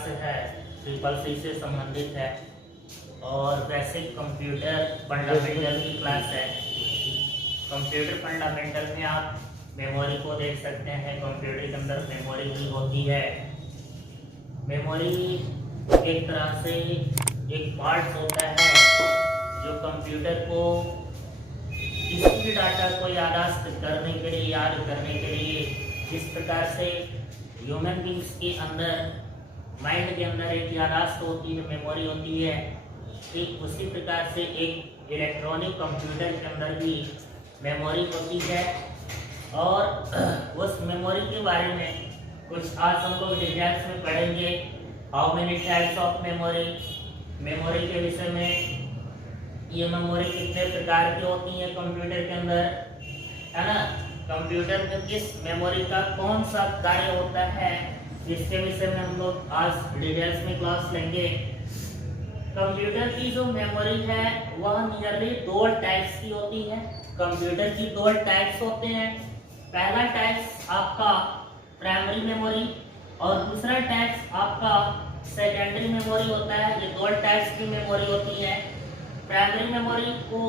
Class है triple C से संबंधित है और बेसिक कंप्यूटर फंडामेंटल की क्लास है। कंप्यूटर फंडामेंटल में आप मेमोरी को देख सकते हैं। कंप्यूटर के अंदर मेमोरी भी होती है। मेमोरी एक तरह से एक पार्ट होता है जो कंप्यूटर को किसी भी डाटा को याददाश्त करने के लिए, याद करने के लिए, जिस प्रकार से ह्यूमन बींग्स के अंदर, माइंड के अंदर एक याददाश्त होती है, मेमोरी होती है, ठीक उसी प्रकार से एक इलेक्ट्रॉनिक कंप्यूटर के अंदर भी मेमोरी होती है। और उस मेमोरी के बारे में कुछ आज हम लोग डिटेल्स में पढ़ेंगे। How many types of memory, memory के विषय में, ये मेमोरी कितने प्रकार की होती है कंप्यूटर के अंदर, है ना। कंप्यूटर में किस मेमोरी का कौन सा कार्य होता है, इसके विषय में हम लोग आज डिटेल्स में क्लास लेंगे। कंप्यूटर की जो मेमोरी है वह नियरली 2 टाइप्स की होती है। कंप्यूटर की 2 टाइप्स होते हैं। पहला टाइप्स आपका प्राइमरी मेमोरी और दूसरा टाइप्स आपका सेकेंडरी मेमोरी होता है। ये 2 टाइप्स की मेमोरी होती है। प्राइमरी मेमोरी को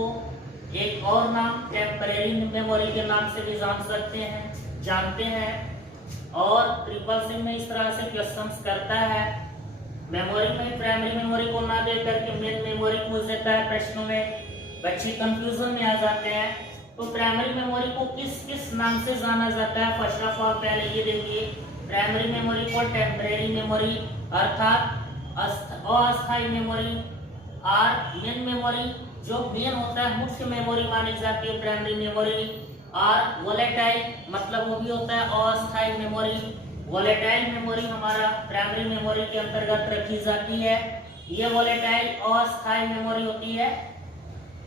एक और नाम टेम्परेरी मेमोरी के नाम से भी जानते हैं। और ट्रिपल सी में इस तरह से क्वेश्चंस करता है। मेमोरी में प्राइमरी मेमोरी को ना दे करके मेन मेमोरी पूछ देता है प्रश्नों में, बच्चे कंफ्यूजन में आ जाते हैं। तो प्राइमरी मेमोरी को किस किस नाम से जाना जाता है, फर्स्ट ऑफ ऑल पहले ये देखिए। प्राइमरी मेमोरी को टेम्परेरी मेमोरी अर्थात अस्थायी मेमोरी, और मेन मेमोरी जो मेन होता है, मुख्य मेमोरी मानी जाती है प्राइमरी मेमोरी। और वोलेटाइल मतलब वो भी होता है अस्थायी मेमोरी। वोलेटाइल मेमोरी हमारा प्राइमरी मेमोरी के अंतर्गत रखी जाती है। ये वोलेटाइल अस्थायी मेमोरी होती है।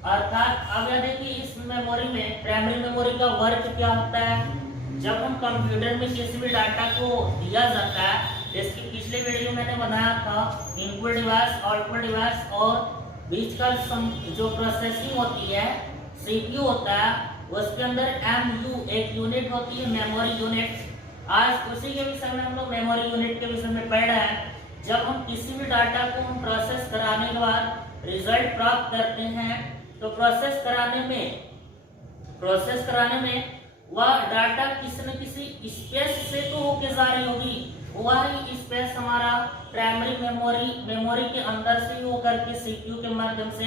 अर्थात अब यह देखिए इस मेमोरी में प्राइमरी मेमोरी का वर्क क्या होता है। जब हम कंप्यूटर में किसी भी डाटा को दिया जाता है, इसकी पिछले वीडियो मैंने बनाया था, इनपुट डिवाइस, आउटपुट डिवाइस और बीच का जो प्रोसेसिंग होती है, सीपीयू होता है, उसके अंदर एमयू एक यूनिट होती है, मेमोरी यूनिट। आज उसी के विषय में हम लोग मेमोरी यूनिट के विषय में पढ़ रहे हैं। जब हम किसी भी डाटा को हम प्रोसेस कराने के बाद रिजल्ट प्राप्त करते हैं, तो प्रोसेस कराने में वह डाटा किसी न किसी स्पेस से तो होके जा रही होगी। वही स्पेस हमारा प्राइमरी मेमोरी के अंदर से होकर के सीपीयू के माध्यम से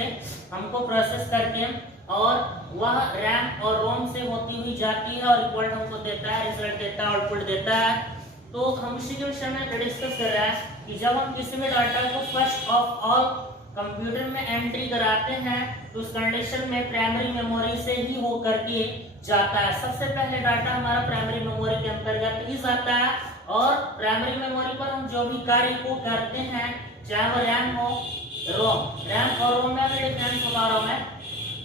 हमको प्रोसेस करके और वह रैम और रोम से होती हुई जाती है और रिपोर्ट हमको देता है, रिजल्ट देता है, आउटपुट देता है। तो हम इसी के विषय में डिस्कस कर रहे हैं कि जब हम किसी भी डाटा को फर्स्ट ऑफ ऑल कंप्यूटर में एंट्री कराते हैं, तो उस कंडीशन में प्राइमरी मेमोरी से ही हो करके जाता है। सबसे पहले डाटा हमारा प्राइमरी मेमोरी के अंतर्गत ही जाता है और प्राइमरी मेमोरी पर हम जो भी कार्य को करते हैं, चाहे वो रैम हो, रैम और रोम में भी डिफरेंस बता रहा हूं मैं।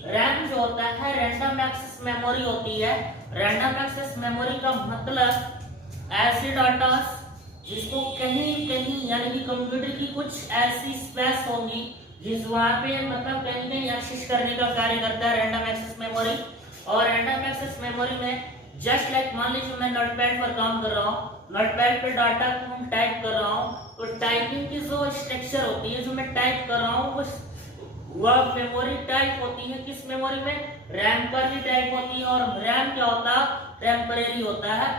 रैम जो होता है रैंडम एक्सेस मेमोरी होती है। रैंडम एक्सेस मेमोरी का मतलब ऐसे डाटा जिसको कहीं यानी कि कंप्यूटर की कुछ ऐसी स्पेस होगी जिस वहां पे मतलब कहीं एक्सेस करने का कार्य करता है रैंडम एक्सेस मेमोरी। और रैंडम एक्सेस मेमोरी में जस्ट लाइक मान लीजिए मैं नोटपैड पर काम कर रहा हूँ, नोटपैड पे डाटा को हम टाइप कर रहा हूँ, तो टाइपिंग की जो स्ट्रक्चर होती है, जो मैं टाइप कर रहा हूँ, वह मेमोरी टाइप होती है किस मेमोरी में, रैम पर ही टाइप होती है। और रैम क्या होता है, टेम्परेरी होता है।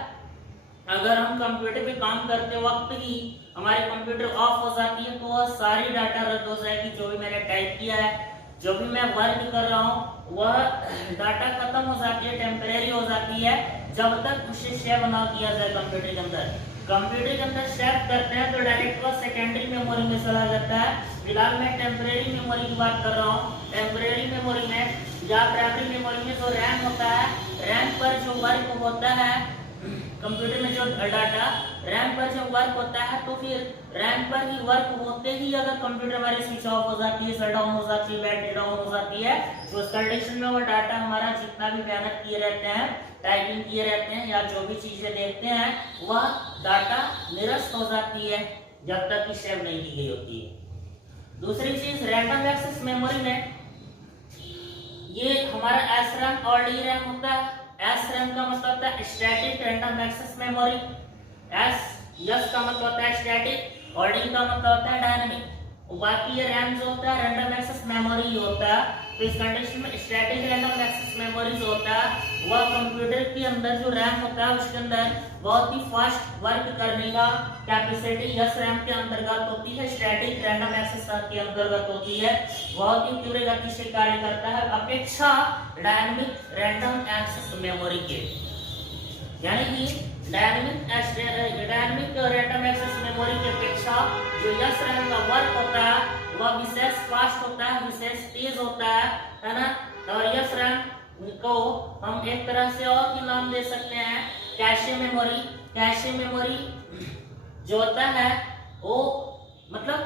अगर हम कंप्यूटर पे काम करते वक्त ही हमारे कंप्यूटर ऑफ हो जाती है, तो वह सारी डाटा रद्द हो जाएगी। जो भी मैंने टाइप किया है, जो भी मैं वर्क कर रहा हूँ, वह डाटा खत्म हो जाती है, टेम्परेरी हो जाती है, जब तक उसे सेव ना किया जाए कंप्यूटर के अंदर। कंप्यूटर के अंदर सेव करते हैं तो डायरेक्ट वह सेकेंडरी मेमोरी में चला जाता है। फिलहाल मैं टेम्परेरी मेमोरी की बात कर रहा हूँ। टेम्परेरी मेमोरी में या प्राइमरी मेमोरी में जो रैम होता है, रैम पर जो वर्क होता है, कंप्यूटर में जो डाटा रैम पर जब वर्क होता है, तो फिर रैम पर ही वर्क होते ही अगर कंप्यूटर हमारी स्विच ऑफ हो जाती है, शट डाउन हो जाती है, बैटरी डाउन हो जाती है, तो उस कंडीशन में वो डाटा हमारा जितना भी मेहनत किए रहते हैं, टाइपिंग किए रहते हैं या जो भी चीजें देखते हैं, वह डाटा निरस्त हो जाती है जब तक कि सेव नहीं की गई होती है। दूसरी चीज रैंडम एक्सेस मेमोरी में ये हमारा एस रैम और डी रैम होता है। एस रैम का मतलब होता है static random access memory, S का मतलब होता है स्टैटिक और डी का मतलब होता है डायनामिक। बाकी ये रैम जो होता है रैंडम एक्सेस मेमोरी होता है। तो इस कंडीशन में स्टैटिक रैंडम एक्सेस मेमोरी जो होता है वह कंप्यूटर के अंदर जो रैम होता है उसके अंदर बहुत ही फास्ट वर्क करने का कैपेसिटी यस रैम के अंतर्गत होती है, स्टैटिक रैंडम एक्सेस के अंतर्गत होती है, बहुत ही तीव्र गति से कार्य करता है अपेक्षा डायनामिक रैंडम एक्सेस मेमोरी के। यानी कि डायनामिक रैंडम एक्सेस मेमोरी की अपेक्षा जो यस रैम का वर्क होता है वह विशेष फास्ट होता है, विशेष तेज होता है ना। और यस रैम को हम एक तरह से और भी नाम दे सकते हैं कैशे मेमोरी। कैशे मेमोरी जो होता है वो मतलब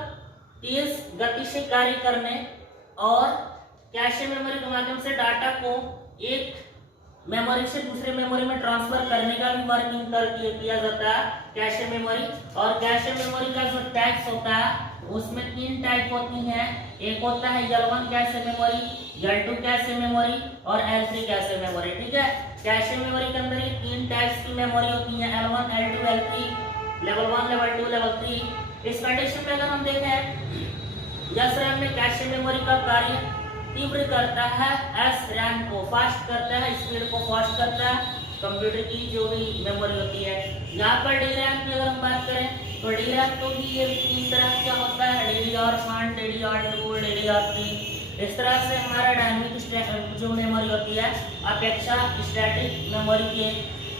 तेज गति से कार्य करने और कैशे मेमोरी के माध्यम से डाटा को एक मेमोरी से दूसरे मेमोरी में ट्रांसफर करने का भी वर्किंग किया जाता है कैशे मेमोरी। और कैशे मेमोरी का जो टाइप्स होता है उसमें 3 टाइप होती हैं। एक होता है L1 cache memory, L2 cache memory और L3 कैशे मेमोरी। ठीक है, कैशे मेमोरी के अंदर ये 3 टाइप्स की मेमोरी होती हैं, L1, L2, L3, level 1, level 2, level 3। इस कंडीशन में अगर हम देखें यस रैम में कैशे मेमोरी का कार्य तीव्र करता है, एस रैम को फास्ट करता है, स्पीड को फास्ट करता है कंप्यूटर की जो भी मेमोरी होती है। यहाँ पर डी रैम की अगर हम बात करें तो डी रैम तो भी ये 3 तरह का होता है, DDR1, DDR2, DDR3। इस तरह से हमारा डायनामिक जो मेमोरी होती है अपेक्षा स्टैटिक मेमोरी के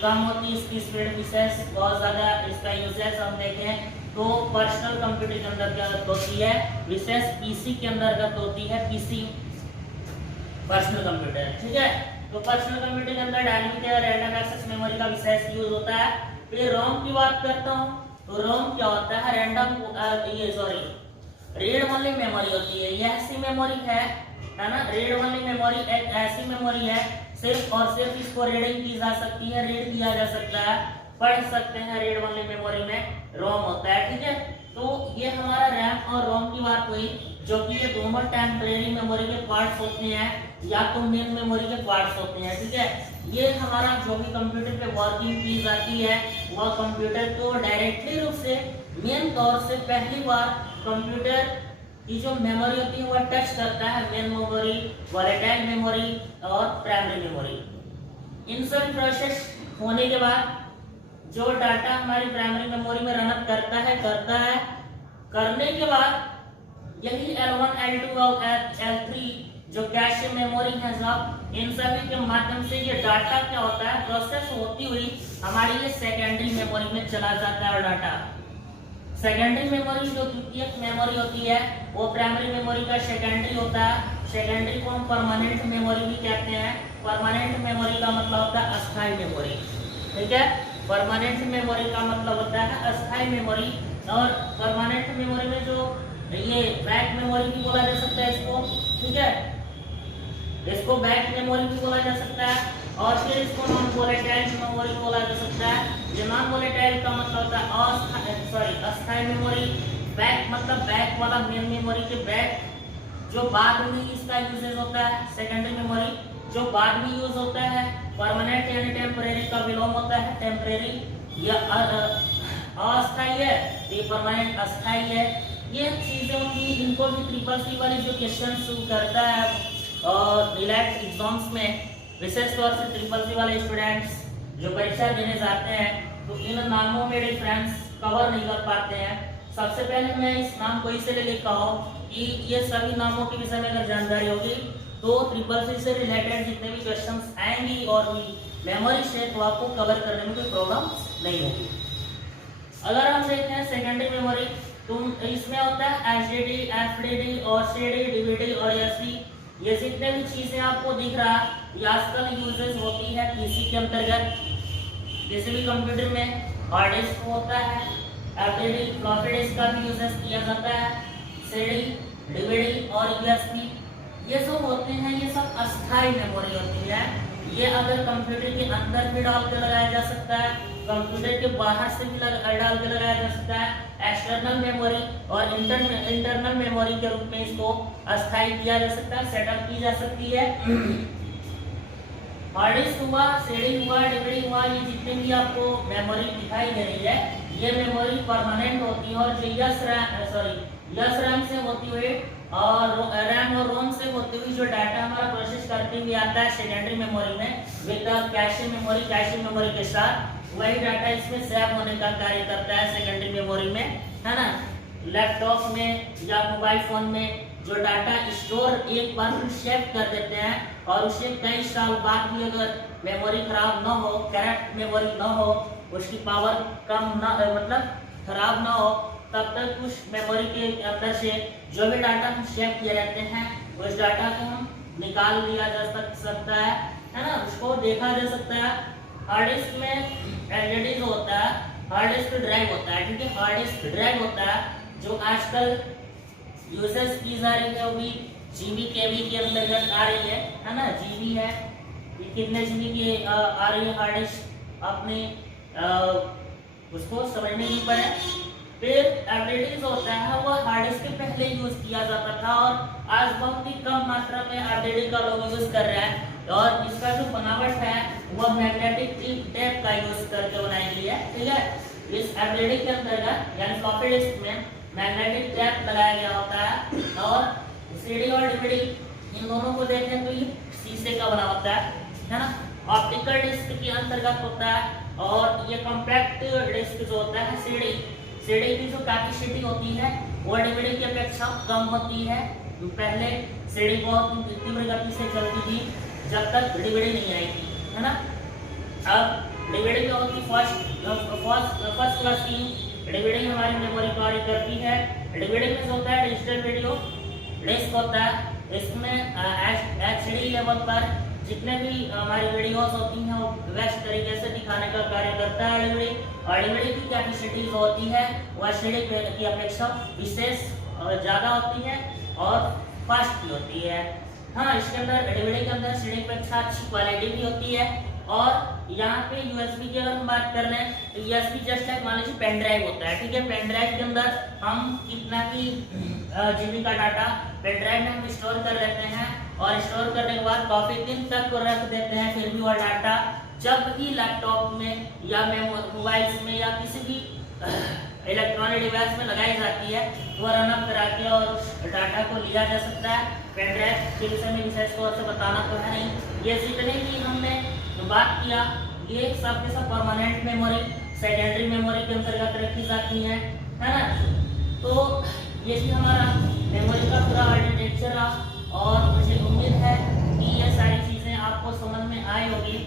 कम होती है, इसकी स्पीड विशेष बहुत ज़्यादा इसका यूजेस हम देखें तो पर्सनल कंप्यूटर के अंतर्गत होती है, विशेष पीसी के अंतर्गत होती है, पीसी पर्सनल कंप्यूटर। ठीक है, तो पर्सनल कंप्यूटर के अंदर डायनामिक या रैंडम एक्सेस मेमोरी का विशेष यूज होता है। फिर रोम की बात करता हूँ तो रोम क्या होता है रीड ओनली मेमोरी होती है। यह ऐसी मेमोरी है ना, रीड ओनली मेमोरी एक ऐसी मेमोरी है सिर्फ और सिर्फ इसको रीडिंग की जा सकती है, रीड किया जा सकता है, पढ़ सकते हैं, रीड ओनली मेमोरी में रोम होता है। ठीक है, तो ये हमारा रैम और रोम की बात हुई जो कि ये दोनों टेम्परेरी मेमोरी के पार्ट्स होते हैं या तो मेन मेमोरी के पार्ट्स होते हैं। ठीक है, ये हमारा जो भी कंप्यूटर पे वर्किंग की जाती है वह कंप्यूटर को डायरेक्टली रूप से मेन तौर से पहली बार कंप्यूटर की जो मेमोरी होती है वह टच करता है मेन मेमोरी, वोलेटाइल मेमोरी और प्राइमरी मेमोरी। इन सभी प्रोसेस होने के बाद जो डाटा हमारी प्राइमरी मेमोरी में रन अप करता है करने के बाद यही L1, L2 और L3 जो कैशे मेमोरी है सब, इन सभी के माध्यम से ये डाटा क्या होता है प्रोसेस होती हुई हमारी ये सेकेंडरी मेमोरी में चला जाता है। और डाटा सेकेंडरी मेमोरी जो द्वितीयक मेमोरी होती है वो प्राइमरी मेमोरी का सेकेंडरी होता है। सेकेंडरी को हम परमानेंट मेमोरी भी कहते हैं। परमानेंट मेमोरी का मतलब होता है अस्थायी मेमोरी। ठीक है, परमानेंट मेमोरी का मतलब होता है अस्थायी मेमोरी। और परमानेंट मेमोरी में जो ये बैक मेमोरी भी बोला जा सकता है इसको। ठीक है, इसको बैक मेमोरी भी बोला जा सकता है और फिर इसको नॉन वोलेटाइल मेमोरी बोला जा सकता है। जो नॉन वोलेटाइल का मतलब होता है अस्थायी मेमोरी। बैक मतलब बैक वाला मेन मेमोरी के बैक जो बाद में इसका यूजेज होता है। सेकेंडरी मेमोरी जो बाद में यूज होता है। परमानेंट यानी टेम्परेरी का विलोम होता है, टेम्परेरी या अस्थायी है, ये परमानेंट अस्थायी है। ये चीजें होंगी, इनको भी ट्रिपल सी वाली जो क्वेश्चन करता है और रिलैक्स एग्जाम्स में विशेष तौर से ट्रिपल सी वाले स्टूडेंट्स जो परीक्षा देने जाते हैं तो इन नामों में डिफरेंस कवर नहीं कर पाते हैं। सबसे पहले मैं इस नाम को इसलिए लिखा हूँ कि ये सभी नामों के विषय में अगर जानकारी होगी तो ट्रिपल सी से रिलेटेड जितने भी क्वेश्चंस आएंगी और मेमोरी से तो आपको कवर करने में कोई प्रॉब्लम नहीं होगी। अगर हम देखते हैं सेकेंडरी मेमोरी तो इसमें होता है HDD, FDD और CD, DVD और SD। ये जितने भी चीजें आपको दिख रहा ये आजकल यूजेस होती है पीसी के अंतर्गत। किसी भी कंप्यूटर में हार्ड डिस्क होता है, FDD फ्लॉपी डिस्क का भी यूजेस किया जाता है, CD, DVD और USB ये सब होते हैं, ये सब अस्थायी मेमोरी होती है। ये अगर कंप्यूटर के अंदर भी डाल के लगाया जा सकता है, कंप्यूटर के बाहर से भी डाल के लगाया जा सकता है। एक्सटर्नल मेमोरी और इंटरनल मेमोरी के रूप में इसको अस्थायी किया जा सकता है, सेटअप की जा सकती है। हार्ड डिस्क हुआ, CD हुआ, DVD हुआ, ये जितने भी आपको मेमोरी दिखाई दे रही है ये मेमोरी परमानेंट होती है, और जो यस रैम से होती हुई और रैम और रोम से होती हुई जो डाटा हमारा प्रोसेस करते हुए आता है सेकेंडरी मेमोरी में विद कैशे मेमोरी के साथ, वही डाटा इसमें सेव होने का कार्य करता है सेकेंडरी मेमोरी में, है ना। लैपटॉप में या मोबाइल फोन में जो डाटा स्टोर एक बार हम सेव कर देते हैं और उसे कई साल बाद भी अगर मेमोरी खराब ना हो, करप्ट मेमोरी ना हो, उसकी पावर कम ना मतलब खराब ना हो, तब तक उस मेमोरी के अंदर से जो भी डाटा हम सेव किए रहते हैं उस डाटा को हम निकाल लिया जा सकता है ना, उसको देखा जा सकता है। हार्ड डिस्क में एलईडी होता है, हार्ड डिस्क ड्राइव होता है, ठीक है। हार्ड डिस्क ड्राइव होता है जो आजकल यूसेज की जा रही है, वो भी जीबी केबी के अंतर्गत आ रही है ना। जीबी है, ये कितने जीबी की आ रही है हार्ड डिस्क, अपने उसको समझने की पर है। फिर एलईडीज होता है, वो हार्ड डिस्क के पहले यूज किया जाता था और आज बहुत ही कम मात्रा में एलईडी का लोग यूज कर रहे हैं, और इसका जो बनावट है वो मैग्नेटिक टेप का यूज करके बनाई गई है, ठीक है। इस एलईडी के अंतर्गत यानी फ्लॉपी डिस्क में मैग्नेटिक टेप लगाया गया होता है, और सीडी और डीवीडी इन दोनों को देखें तो ये शीशे का बना होता है ना। ऑप्टिकल डिस्क के अंतर्गत होता है, और ये कॉम्पैक्ट डिस्क जो होता है सीडी की जो कैपेसिटी होती है वो डीवीडी की अपेक्षा कम होती है। पहले सीडी बहुत तीव्र गति से चलती थी जब तक डीवीडी नहीं आई थी, है ना। अब डीवीडी क्या होती है, फर्स्ट क्लास की डीवीडी हमारी मेमोरी कार्य करती है। डीवीडी में होता है डिजिटल वीडियो डिस्क होता है, इसमें एचडी लेवल पर जितने भी हमारी वीडियोस होती हैं वो बेस्ट तरीके से दिखाने का कार्य करता है डीवीडी, और डीवीडी की कैपेसिटी जो होती है वह सीडी की अपेक्षा विशेष ज़्यादा होती है और फास्ट भी होती है। हाँ, इसके अंदर डीवीडी के अंदर सीडी की अपेक्षा अच्छी क्वालिटी भी होती है। और यहाँ पे यूएसबी की अगर हम बात कर रहे हैं तो यूएसबी जस्ट लाइक मान लीजिए पेन ड्राइव होता है, ठीक है। पेन ड्राइव के अंदर हम कितना भी जीबी का डाटा पेन ड्राइव में हम स्टोर कर लेते हैं, और स्टोर करने के बाद काफी दिन तक रख देते हैं, फिर भी वह डाटा जब भी लैपटॉप में या मोबाइल में या किसी भी इलेक्ट्रॉनिक डिवाइस में लगाई जाती है वह रनअप करा के और डाटा को लिया जा सकता है। पेन ड्राइव के विषय में विशेष तौर से बताना तो है नहीं, ये जितने भी हमने बात किया ये सब के सब परमानेंट मेमोरी सेकेंडरी मेमोरी के अंतर्गत रखी जाती है ना। तो ये भी हमारा मेमोरी का पूरा आर्किटेक्चर रहा, और मुझे उम्मीद है कि ये सारी चीज़ें आपको समझ में आई होगी।